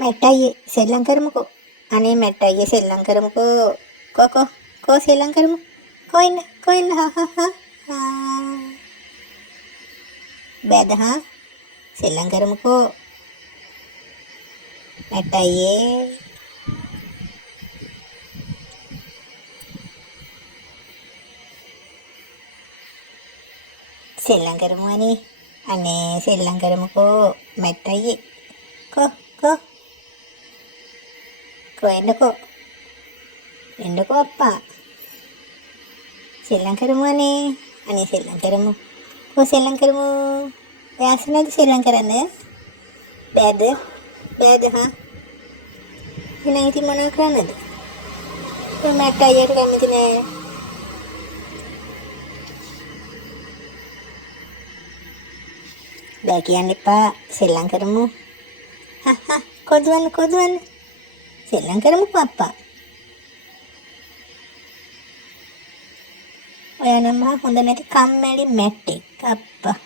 මැට්ටයි සෙල්ලම් කරමුකෝ. අනේ මැට්ටයි සෙල්ලම් කරමුකෝ. කෝ සෙල්ලම් කරමු. කොයින්න බෑද සෙල්ලම් කරමුකෝ. මැට්ටයි සෙල්ලම් කරමු අනේ සෙල්ලම් කරමුකෝ. මැට්ටයි කෝ එන්නකෝ අප්පා. සෙල්ලම් කරමු අනේ සෙල්ලම් කරමු. සෙල්ලම් කරමු. ඔයාස නැද සෙල්ලම් කරන්න? බෑද එහෙනම් ඉතින් මොනවා කරන්නද? මට අයියට කැමති නෑ. බෑ කියන්න එපා. සෙල්ලම් කරමු. කොදුවන්න සෙල්ලම් කරමුකෝ අප්පා. ඔයා නම් හොඳ නැති කම්මැලි මැට්ටෙක් අප්පා.